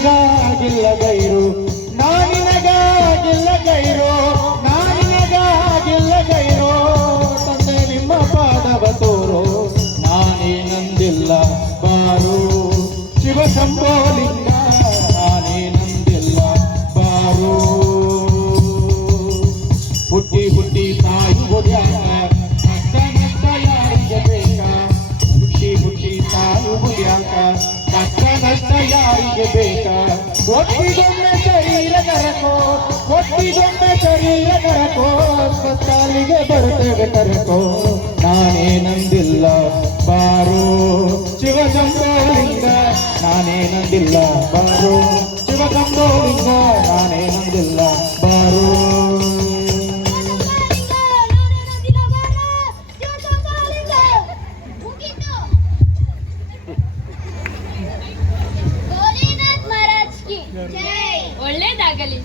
ನಾನಿನಗಾಗಿಲ್ಲ ಗೈರು ನಾನಿನಗಾಗಿಲ್ಲ ಗೈರು ನಾನಿನಗಾಗಿಲ್ಲ ಗೈರು ತಂದೆ ನಿಮ್ಮ ಪಾದವ ತೋರು ನಾನೇ ನಂದಿಲ್ಲ ಬಾರು ಶಿವ ಶಂಭೋಲಿಂಗ ನಾನೇ ನಂದಿಲ್ಲ ಬಾರು ಹುಟ್ಟಿ ಹುಟ್ಟಿ ತಾಯಿ ಹೊಡ್ಯಾಕ ನಷ್ಟ ನಷ್ಟ ಯಾರಿಗೆ ಬೇಕ ಹುಟ್ಟಿ ಹುಟ್ಟಿ ತಾಯಿ ಹೊಡ್ಯಾಕ ನಷ್ಟ ನಷ್ಟ ಯಾರಿಗೆ ಬೇಕ ಒಟ್ಟಿಗೊಮ್ಮೆ ಶರೀರ ಕರಕೋ ಒಟ್ಟಿಗೊಮ್ಮೆ ಶರೀರ ಕರಕೋ ಕಾಲಿಗೆ ಬರ್ತೇವೆ ಕರಕೋ ನಾನೇ ನಂದಿಲ್ಲ ಬಾರೋ ಶಿವ ಶಂಭೋಲಿಂಗ ನಾನೇ ನಂದಿಲ್ಲ ಬಾರೋ ಶಿವ ಶಂಭೋಲಿಂಗ ನಾನೇ ನಂದಿಲ್ಲ ಬಾರೋ ಒಳ್ಳೇದಾಗಲಿ.